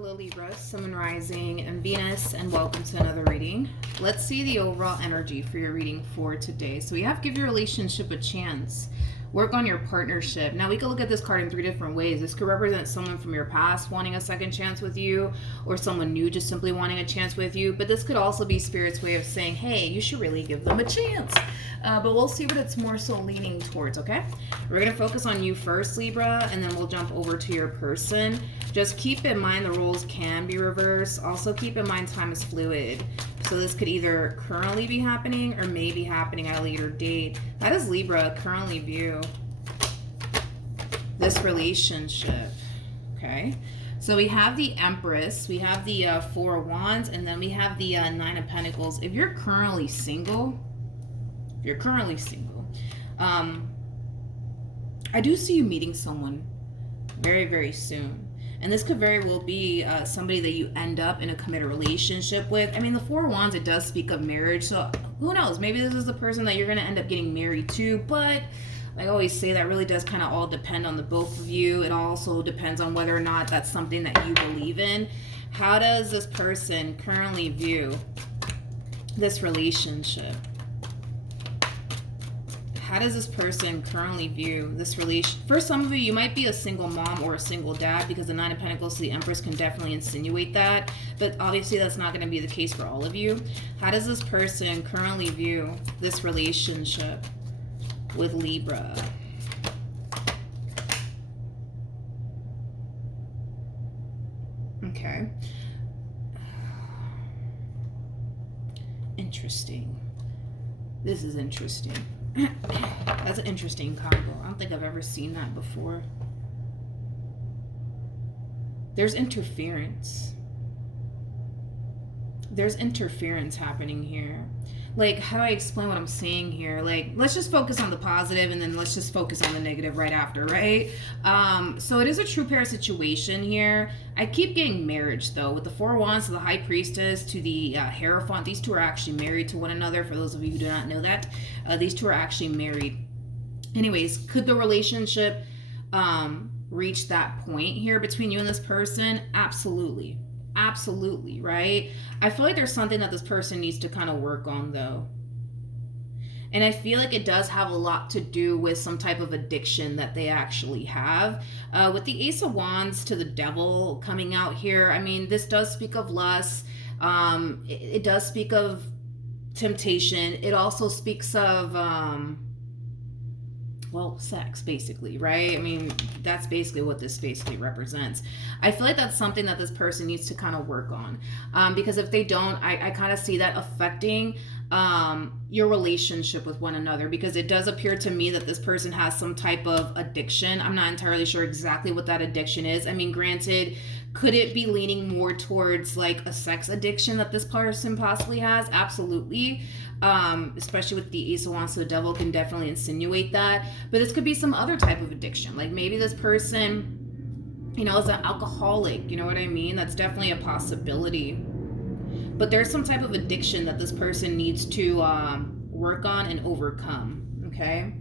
Hello Libra, Sun, Moon, Rising, and Venus, and welcome to another reading. Let's see the overall energy for your reading for today. So we have give your relationship a chance. Work on your partnership. Now we can look at this card in three different ways. This could represent someone from your past wanting a second chance with you, or someone new just simply wanting a chance with you. But this could also be Spirit's way of saying, hey, you should really give them a chance. But we'll see what it's more so leaning towards, okay? We're going to focus on you first, Libra, and then we'll jump over to your person. Just keep in mind the roles can be reversed. Also keep in mind time is fluid. So this could either currently be happening or may be happening at a later date. How does Libra currently view this relationship? Okay. So we have the Empress, we have the Four of Wands, and then we have the Nine of Pentacles. If you're currently single, I do see you meeting someone very, very soon. And this could very well be somebody that you end up in a committed relationship with. I mean, the Four of Wands, it does speak of marriage. So who knows? Maybe this is the person that you're going to end up getting married to. But I always say that really does kind of all depend on the both of you. It also depends on whether or not that's something that you believe in. How does this person currently view this relationship? How does this person currently view this relation? For some of you, you might be a single mom or a single dad, because the Nine of Pentacles to the Empress can definitely insinuate that. But obviously that's not going to be the case for all of you. How does this person currently view this relationship with Libra? Okay. Interesting. This is interesting. That's an interesting combo. I don't think I've ever seen that before. There's interference. There's interference happening here. Like, how do I explain what I'm saying here? Like, let's just focus on the positive and then let's just focus on the negative right after, right? So it is a true pair situation here. I keep getting marriage, though. With the Four of Wands to the High Priestess to the Hierophant, these two are actually married to one another. For those of you who do not know that, these two are actually married. Anyways, could the relationship reach that point here between you and this person? Absolutely. Absolutely, right? I feel like there's something that this person needs to kind of work on, though. And I feel like it does have a lot to do with some type of addiction that they actually have. With the Ace of Wands to the Devil coming out here, I mean, this does speak of lust. It does speak of temptation. It also speaks of... well, sex, basically, right? I mean, that's basically what this basically represents. I feel like that's something that this person needs to kind of work on. Because if they don't, I kind of see that affecting your relationship with one another, because it does appear to me that this person has some type of addiction. I'm not entirely sure exactly what that addiction is. I mean, granted, could it be leaning more towards like a sex addiction that this person possibly has? Absolutely. Especially with the Ace of Wands to the Devil can definitely insinuate that. But this could be some other type of addiction. Like maybe this person, you know, is an alcoholic. You know what I mean? That's definitely a possibility. But there's some type of addiction that this person needs to work on and overcome. Okay?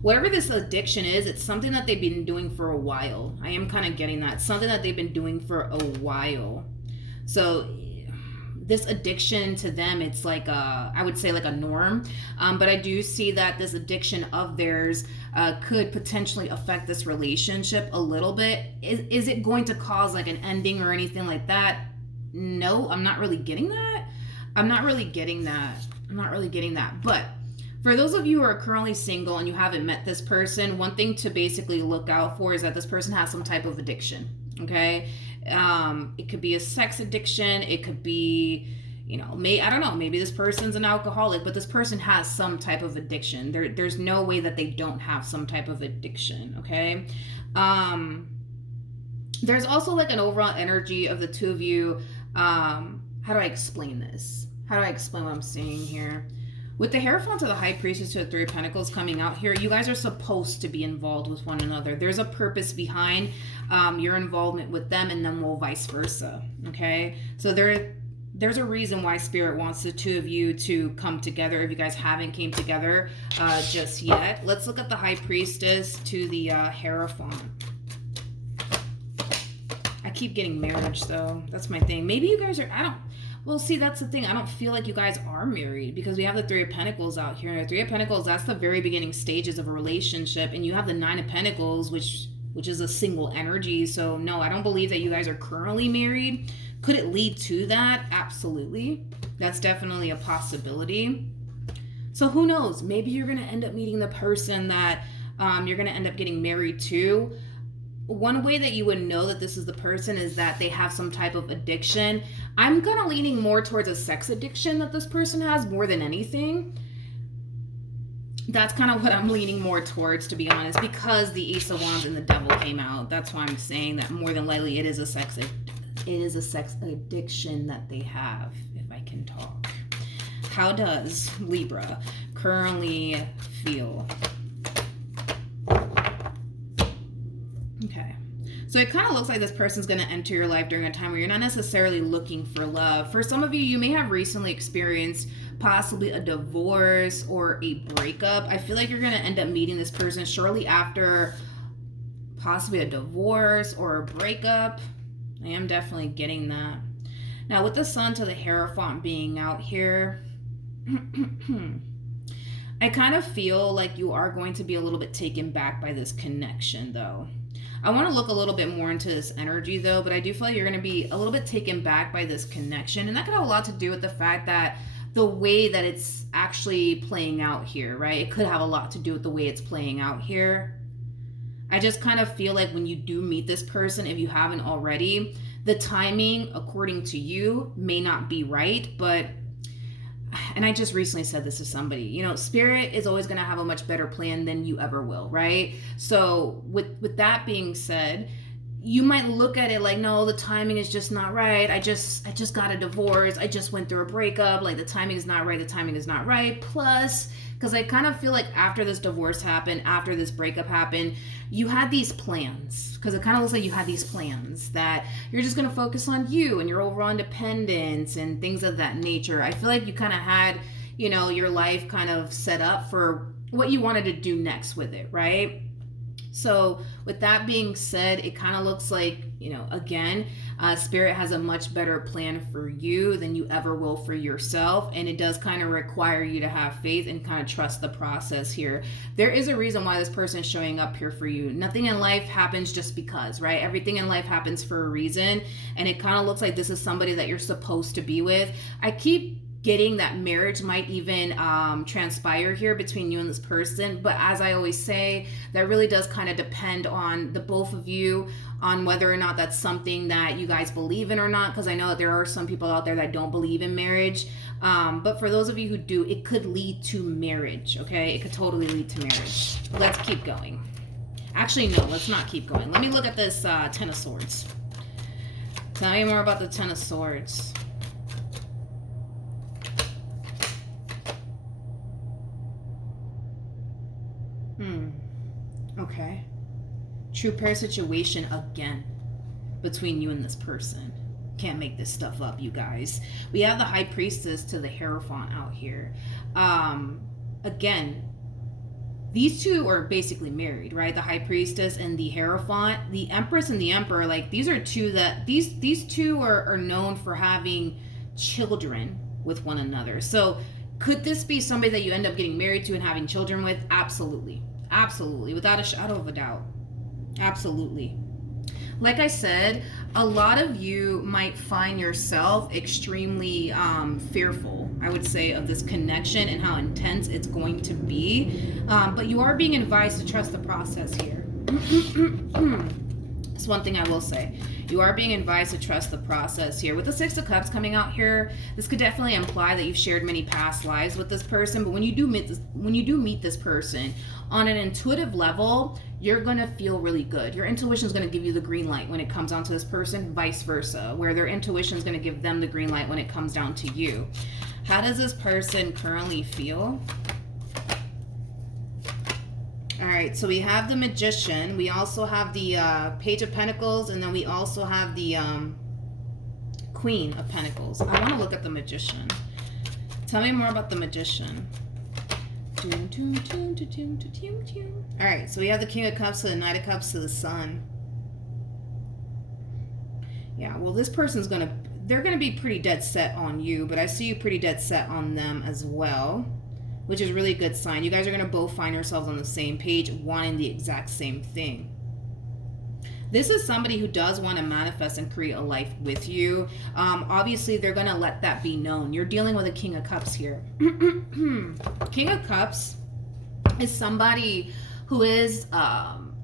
Whatever this addiction is, it's something that they've been doing for a while. I am kind of getting that. Something that they've been doing for a while. So this addiction to them, it's like I would say like a norm. But I do see that this addiction of theirs could potentially affect this relationship a little bit. Is it going to cause like an ending or anything like that? No, I'm not really getting that. I'm not really getting that. But for those of you who are currently single and you haven't met this person, one thing to basically look out for is that this person has some type of addiction. Okay? It could be a sex addiction. It could be, you know, I don't know, maybe this person's an alcoholic, but this person has some type of addiction. There's no way that they don't have some type of addiction. Okay? There's also like an overall energy of the two of you. How do I explain this? How do I explain what I'm saying here? With the Hierophant to the High Priestess to the Three of Pentacles coming out here, you guys are supposed to be involved with one another. There's a purpose behind your involvement with them, and then we'll vice versa. Okay? So there's a reason why Spirit wants the two of you to come together if you guys haven't came together just yet. Let's look at the High Priestess to the Hierophant. I keep getting marriage, though. That's my thing. Maybe you guys are, well, see, that's the thing. I don't feel like you guys are married because we have the Three of Pentacles out here. And the Three of Pentacles, that's the very beginning stages of a relationship. And you have the Nine of Pentacles, which is a single energy. So, no, I don't believe that you guys are currently married. Could it lead to that? Absolutely. That's definitely a possibility. So who knows? Maybe you're going to end up meeting the person that you're going to end up getting married to. One way that you would know that this is the person is that they have some type of addiction. I'm kind of leaning more towards a sex addiction that this person has more than anything. That's kind of what I'm leaning more towards, to be honest, because the Ace of Wands and the Devil came out. That's why I'm saying that more than likely it is a sex addiction that they have, if I can talk. How does Libra currently feel? Okay. So it kind of looks like this person's going to enter your life during a time where you're not necessarily looking for love. For some of you, you may have recently experienced possibly a divorce or a breakup. I feel like you're going to end up meeting this person shortly after possibly a divorce or a breakup. I am definitely getting that. Now, with the Sun to the Hierophant being out here, I kind of feel like you are going to be a little bit taken back by this connection, though. I want to look a little bit more into this energy, though, but I do feel like you're going to be a little bit taken back by this connection. And that could have a lot to do with the fact that the way that it's actually playing out here, right? It could have a lot to do with the way it's playing out here. I just kind of feel like when you do meet this person, if you haven't already, the timing, according to you, may not be right, but, and I just recently said this to somebody, you know, Spirit is always going to have a much better plan than you ever will, right? So with that being said, you might look at it like, no, the timing is just not right. I just got a divorce. I just went through a breakup. Like, the timing is not right. The timing is not right. Plus, because I kind of feel like after this divorce happened, after this breakup happened, you had these plans. Because it kind of looks like you had these plans that you're just going to focus on you and your overall independence and things of that nature. I feel like you kind of had, you know, your life kind of set up for what you wanted to do next with it, right? So with that being said, it kind of looks like, you know, again, Spirit has a much better plan for you than you ever will for yourself. And it does kind of require you to have faith and kind of trust the process here. There is a reason why this person is showing up here for you. Nothing in life happens just because, right? Everything in life happens for a reason. And it kind of looks like this is somebody that you're supposed to be with. I keep getting that marriage might even transpire here between you and this person, but as I always say, that really does kind of depend on the both of you, on whether or not that's something that you guys believe in or not, because I know that there are some people out there that don't believe in marriage, but for those of you who do, it could lead to marriage. Okay, it could totally lead to marriage. Let's keep going. Actually, no, let's not keep going. Let me look at this Ten of Swords. Tell me more about the Ten of Swords. Okay. True pair situation again between you and this person. Can't make this stuff up, you guys. We have the High Priestess to the Hierophant out here. Again, these two are basically married, right? The High Priestess and the Hierophant. The Empress and the Emperor, like, these are two that these two are known for having children with one another. So could this be somebody that you end up getting married to and having children with? Absolutely. Absolutely. Without a shadow of a doubt. Absolutely. Like I said, a lot of you might find yourself extremely fearful, I would say, of this connection and how intense it's going to be. But you are being advised to trust the process here. That's one thing I will say. You are being advised to trust the process here. With the Six of Cups coming out here, this could definitely imply that you've shared many past lives with this person. But when you do meet this person, on an intuitive level, you're going to feel really good. Your intuition is going to give you the green light when it comes down to this person, vice versa, where their intuition is going to give them the green light when it comes down to you. How does this person currently feel? All right, so we have the Magician. We also have the Page of Pentacles, and then we also have the Queen of Pentacles. I want to look at the Magician. Tell me more about the Magician. All right, so we have the King of Cups to the Knight of Cups to the Sun. Yeah, well, this person's they're gonna be pretty dead set on you, but I see you pretty dead set on them as well, which is a really good sign. You guys are gonna both find yourselves on the same page, wanting the exact same thing. This is somebody who does want to manifest and create a life with you. Obviously, they're going to let that be known. You're dealing with a King of Cups here. King of Cups is somebody who is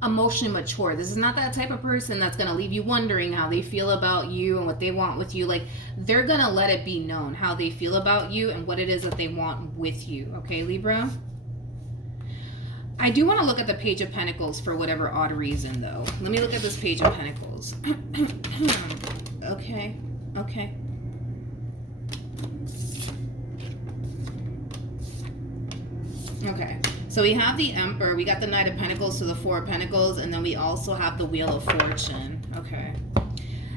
emotionally mature. This is not that type of person that's going to leave you wondering how they feel about you and what they want with you. Like, they're going to let it be known how they feel about you and what it is that they want with you. Okay, Libra? I do want to look at the Page of Pentacles for whatever odd reason, though. Let me look at this Page of Pentacles. Okay. Okay. So we have the Emperor, we got the Knight of Pentacles to the Four of Pentacles, and then we also have the Wheel of Fortune. Okay.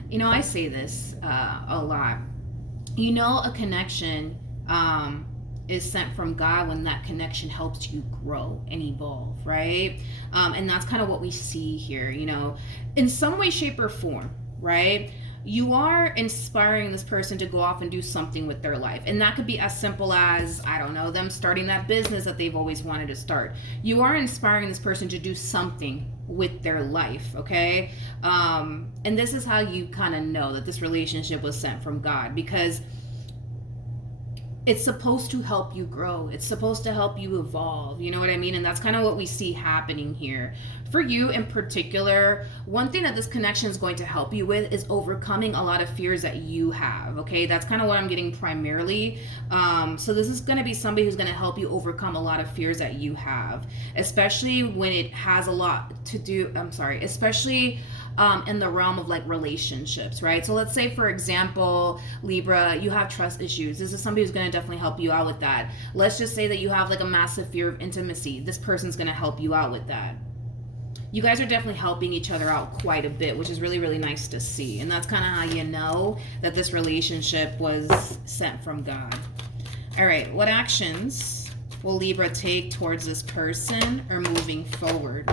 You know, I say this a lot. You know, a connection is sent from God when that connection helps you grow and evolve, right? And that's kind of what we see here, you know, in some way, shape, or form, right? You are inspiring this person to go off and do something with their life. And that could be as simple as, I don't know, them starting that business that they've always wanted to start. You are inspiring this person to do something with their life, okay? And this is how you kind of know that this relationship was sent from God, because it's supposed to help you grow. It's supposed to help you evolve. You know what I mean? And that's kind of what we see happening here. For you in particular, one thing that this connection is going to help you with is overcoming a lot of fears that you have. Okay, that's kind of what I'm getting primarily. So this is going to be somebody who's going to help you overcome a lot of fears that you have, especially when it has a lot to do, especially in the realm of like relationships, right? So let's say, for example, Libra, you have trust issues. This is somebody who's going to definitely help you out with that. Let's just say that you have like a massive fear of intimacy. This person's going to help you out with that. You guys are definitely helping each other out quite a bit, which is really, really nice to see. And that's kind of how you know that this relationship was sent from God. All right, what actions will Libra take towards this person or moving forward?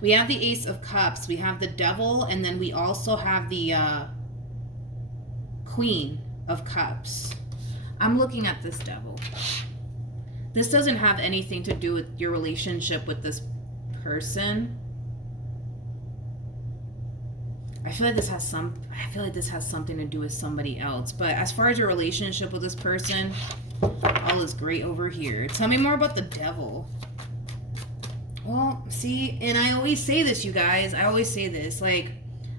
We have the Ace of Cups, we have the Devil, and then we also have the Queen of Cups. I'm looking at this Devil. This doesn't have anything to do with your relationship with this person. I feel like this has something to do with somebody else. But as far as your relationship with this person, all is great over here. Tell me more about the Devil. Well, see, and I always say this, you guys. I always say this. Like,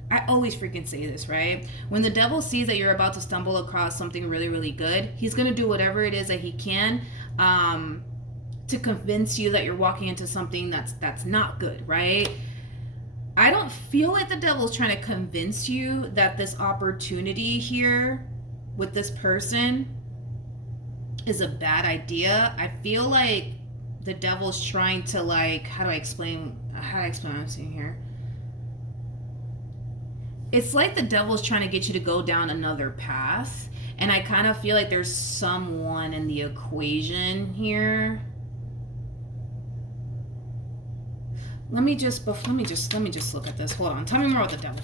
I always freaking say this, right? When the Devil sees that you're about to stumble across something really, really good, he's going to do whatever it is that he can to convince you that you're walking into something that's not good, right? I don't feel like the Devil's trying to convince you that this opportunity here with this person is a bad idea. I feel like the Devil's trying to, like, how do I explain what I'm saying here? It's like the Devil's trying to get you to go down another path, and I kind of feel like there's someone in the equation here. Let me just look at this. Hold on. Tell me more about the Devil.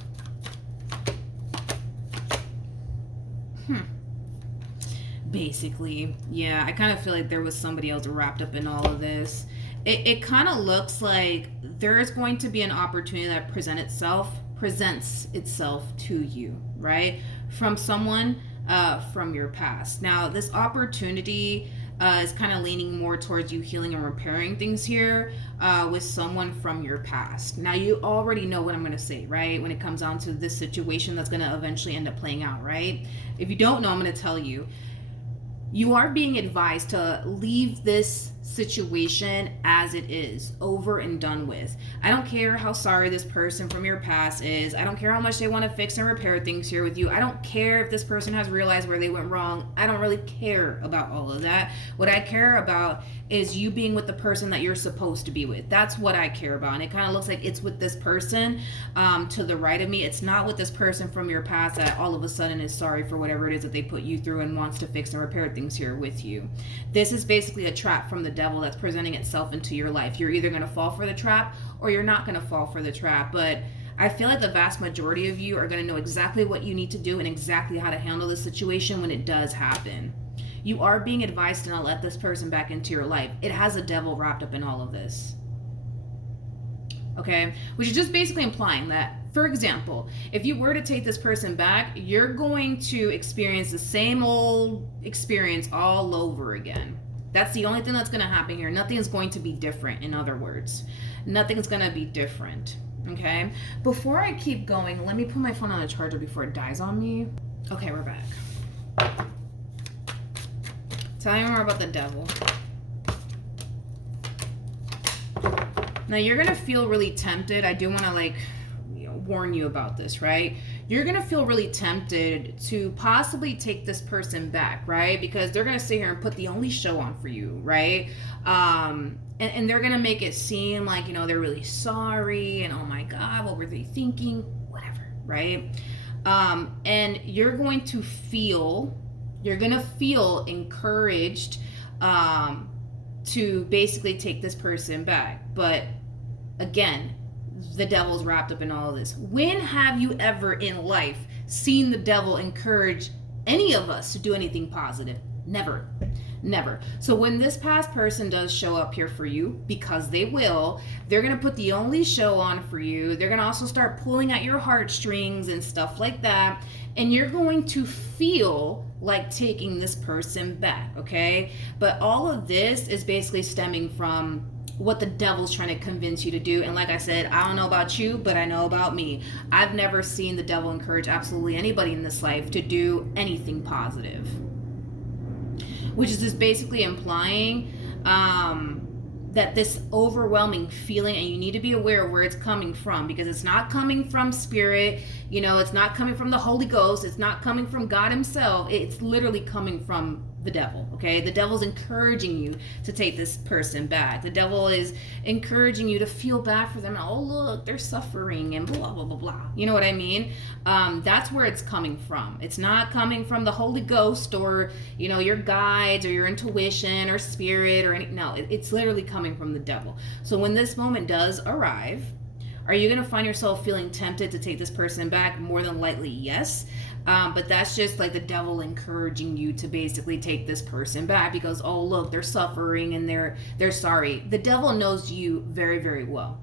Basically, yeah, I kind of feel like there was somebody else wrapped up in all of this. It kind of looks like there's going to be an opportunity that presents itself to you, right? From someone from your past. Now, this opportunity is kind of leaning more towards you healing and repairing things here with someone from your past. Now, you already know what I'm going to say, right? When it comes down to this situation that's going to eventually end up playing out, right? If you don't know, I'm going to tell you. You are being advised to leave this situation as it is, over and done with. I don't care how sorry this person from your past is. I don't care how much they want to fix and repair things here with you. I don't care if this person has realized where they went wrong. I don't really care about all of that. What I care about is you being with the person that you're supposed to be with. That's what I care about. And it kind of looks like it's with this person to the right of me. It's not with this person from your past that all of a sudden is sorry for whatever it is that they put you through and wants to fix and repair things here with you. This is basically a trap from the Devil that's presenting itself into your life. You're either going to fall for the trap or you're not going to fall for the trap. But I feel like the vast majority of you are going to know exactly what you need to do and exactly how to handle the situation when it does happen. You are being advised to not let this person back into your life. It has a devil wrapped up in all of this. Okay? Which is just basically implying that, for example, if you were to take this person back, you're going to experience the same old experience all over again. That's the only thing that's going to happen here. Nothing is going to be different, in other words. Nothing's going to be different. Okay? Before I keep going, let me put my phone on a charger before it dies on me. Okay, we're back. Tell me more about the devil. Now, you're going to feel really tempted. I do want to, warn you about this, right? You're going to feel really tempted to possibly take this person back, right? Because they're going to sit here and put the only show on for you, right? And they're going to make it seem like, they're really sorry and, oh my God, what were they thinking? Whatever, right? And you're going to feel encouraged to basically take this person back. But again, the devil's wrapped up in all of this. When have you ever in life seen the devil encourage any of us to do anything positive? Never. So when this past person does show up here for you, because they will, they're going to put the only show on for you. They're going to also start pulling at your heartstrings and stuff like that. And you're going to feel like taking this person back, okay? But all of this is basically stemming from what the devil's trying to convince you to do. And like I said, I don't know about you, but I know about me. I've never seen the devil encourage absolutely anybody in this life to do anything positive. Which is just basically implying that this overwhelming feeling, and you need to be aware of where it's coming from, because it's not coming from spirit, it's not coming from the Holy Ghost, it's not coming from God himself, it's literally coming from the devil, okay? The devil's encouraging you to take this person back. The devil is encouraging you to feel bad for them. Oh, look, they're suffering and blah, blah, blah, blah. You know what I mean? That's where it's coming from. It's not coming from the Holy Ghost or, your guides or your intuition or spirit or no, it's literally coming from the devil. So when this moment does arrive, are you going to find yourself feeling tempted to take this person back? More than likely, yes. But that's just like the devil encouraging you to basically take this person back because, oh, look, they're suffering and they're sorry. The devil knows you very, very well.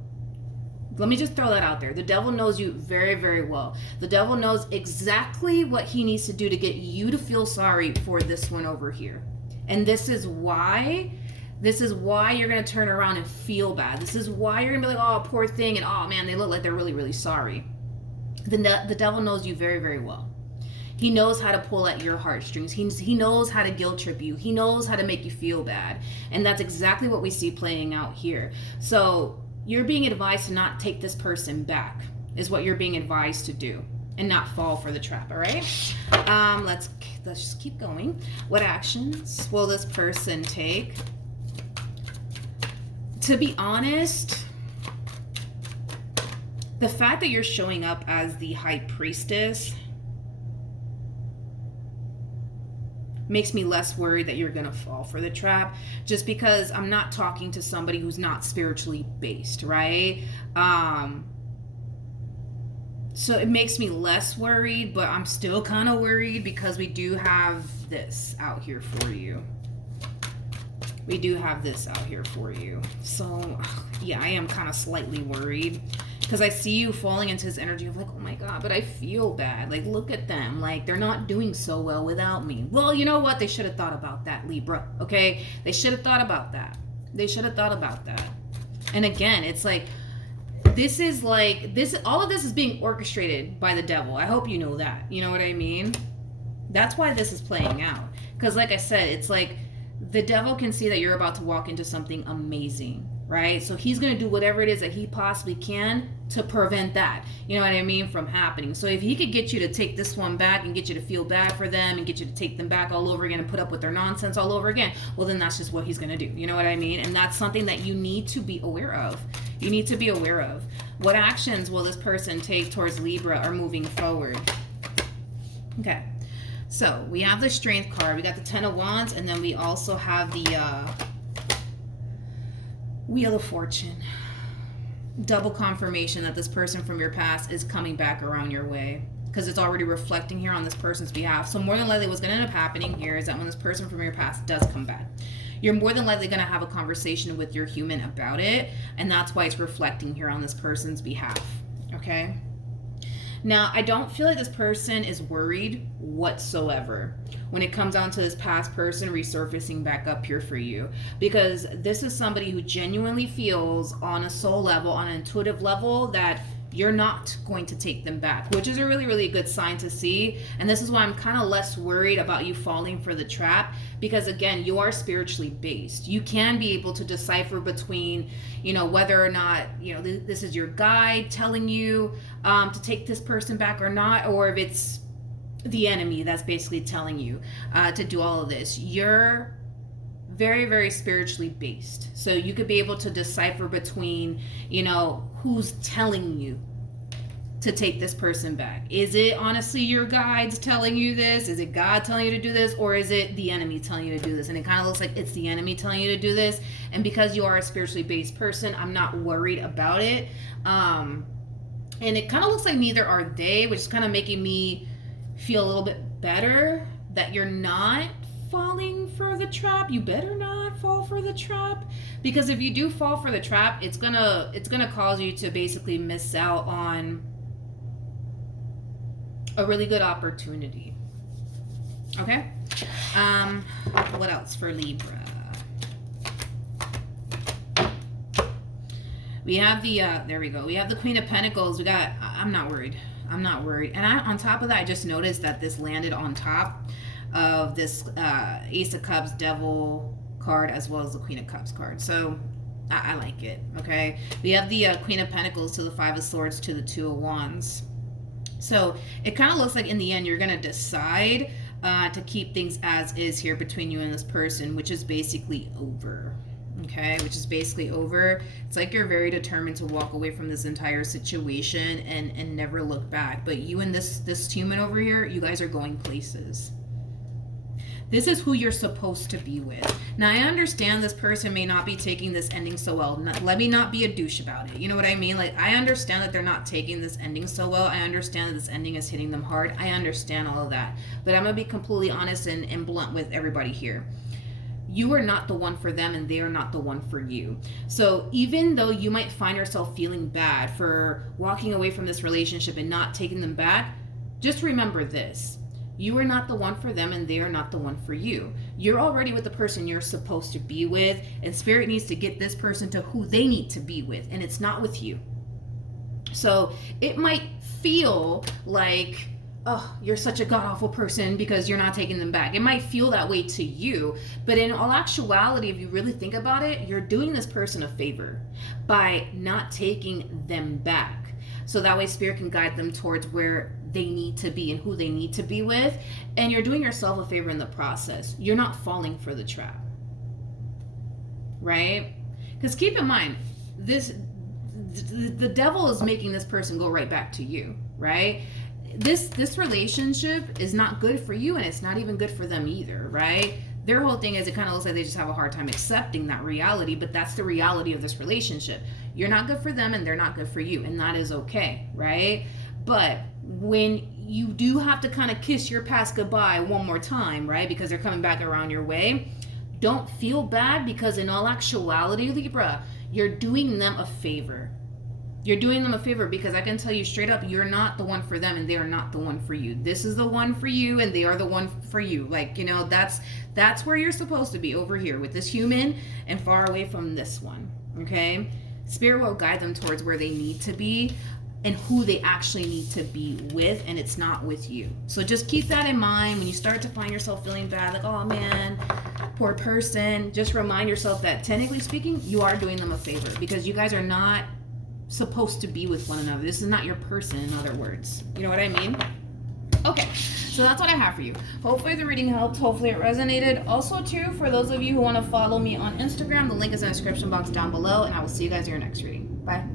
Let me just throw that out there. The devil knows you very, very well. The devil knows exactly what he needs to do to get you to feel sorry for this one over here. And this is why you're going to turn around and feel bad. This is why you're going to be like, oh, poor thing. And oh man, they look like they're really, really sorry. The devil knows you very, very well. He knows how to pull at your heartstrings. He knows how to guilt trip you. He knows how to make you feel bad. And that's exactly what we see playing out here. So you're being advised to not take this person back is what you're being advised to do and not fall for the trap, all right? Let's just keep going. What actions will this person take? To be honest, the fact that you're showing up as the high priestess makes me less worried that you're gonna fall for the trap, just because I'm not talking to somebody who's not spiritually based, right? So it makes me less worried, but I'm still kind of worried because we do have this out here for you. So yeah, I am kind of slightly worried because I see you falling into this energy of like, oh my God, but I feel bad. Like, look at them. Like, they're not doing so well without me. Well, you know what? They should have thought about that, Libra, okay? They should have thought about that. And again, it's like, all of this is being orchestrated by the devil. I hope you know that. You know what I mean? That's why this is playing out. Because like I said, it's like the devil can see that you're about to walk into something amazing, right? So he's going to do whatever it is that he possibly can to prevent that, you know what I mean, from happening. So if he could get you to take this one back and get you to feel bad for them and get you to take them back all over again and put up with their nonsense all over again, well, then that's just what he's going to do. You know what I mean? And that's something that you need to be aware of. What actions will this person take towards Libra or moving forward? Okay. So we have the Strength card. We got the Ten of Wands, and then we also have the Wheel of Fortune. double confirmation that this person from your past is coming back around your way, because it's already reflecting here on this person's behalf. So more than likely what's going to end up happening here is that when this person from your past does come back, you're more than likely going to have a conversation with your human about it, and that's why it's reflecting here on this person's behalf. Okay? Now, I don't feel like this person is worried whatsoever when it comes down to this past person resurfacing back up here for you, because this is somebody who genuinely feels on a soul level, on an intuitive level, that you're not going to take them back, which is a really, really good sign to see. And this is why I'm kind of less worried about you falling for the trap, because again, you are spiritually based. You can be able to decipher between, whether or not, this is your guide telling you to take this person back or not, or if it's the enemy that's basically telling you to do all of this. You're very, very spiritually based. So you could be able to decipher between, who's telling you to take this person back. Is it honestly your guides telling you this? Is it God telling you to do this? Or is it the enemy telling you to do this? And it kind of looks like it's the enemy telling you to do this. And because you are a spiritually based person, I'm not worried about it. And it kind of looks like neither are they, which is kind of making me feel a little bit better that you're not falling for the trap. You better not fall for the trap, because if you do fall for the trap, it's gonna cause you to basically miss out on a really good opportunity. Okay. What else for Libra? We have the there we go. We have the Queen of Pentacles. I'm not worried. And on top of that, I just noticed that this landed on top of this Ace of Cups, Devil card, as well as the Queen of Cups card. So I like it. Okay. We have the Queen of Pentacles to the Five of Swords to the Two of Wands. So it kind of looks like in the end you're going to decide to keep things as is here between you and this person, which is basically over. Okay, which is basically over. It's like you're very determined to walk away from this entire situation and never look back. But you and this human over here, you guys are going places. This is who you're supposed to be with. Now, I understand this person may not be taking this ending so well. Let me not be a douche about it. You know what I mean? Like, I understand that they're not taking this ending so well. I understand that this ending is hitting them hard. I understand all of that. But I'm going to be completely honest and blunt with everybody here. You are not the one for them, and they are not the one for you. So even though you might find yourself feeling bad for walking away from this relationship and not taking them back, just remember this. You are not the one for them, and they are not the one for you. You're already with the person you're supposed to be with, and Spirit needs to get this person to who they need to be with, and it's not with you. So it might feel like, oh, you're such a god-awful person because you're not taking them back. It might feel that way to you, but in all actuality, if you really think about it, you're doing this person a favor by not taking them back. So that way Spirit can guide them towards where they need to be and who they need to be with. And you're doing yourself a favor in the process. You're not falling for the trap. Right? Because keep in mind, the devil is making this person go right back to you, right? This relationship is not good for you, and it's not even good for them either, right? Their whole thing is it kind of looks like they just have a hard time accepting that reality, but that's the reality of this relationship. You're not good for them, and they're not good for you, and that is okay, right? But when you do have to kind of kiss your past goodbye one more time, right, because they're coming back around your way, don't feel bad, because in all actuality, Libra, you're doing them a favor. You're doing them a favor, because I can tell you straight up, you're not the one for them, and they are not the one for you. This is the one for you, and they are the one for you. Like, that's where you're supposed to be, over here with this human and far away from this one, okay? Spirit will guide them towards where they need to be and who they actually need to be with, and it's not with you. So just keep that in mind when you start to find yourself feeling bad, like, oh man, poor person. Just remind yourself that technically speaking, you are doing them a favor, because you guys are not supposed to be with one another. This is not your person, in other words. You know what I mean? Okay, so that's what I have for you. Hopefully the reading helped. Hopefully it resonated. Also, too, for those of you who want to follow me on Instagram, the link is in the description box down below, and I will see you guys in your next reading. Bye.